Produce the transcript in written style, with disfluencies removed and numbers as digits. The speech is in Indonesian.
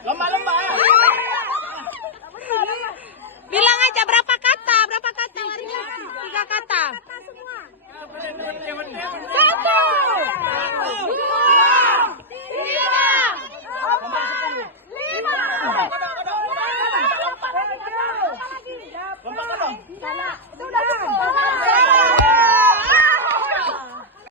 Lomba-lomba ya. Bilang aja berapa kata warga? 3 kata. 1, 2, 3, 4, 5.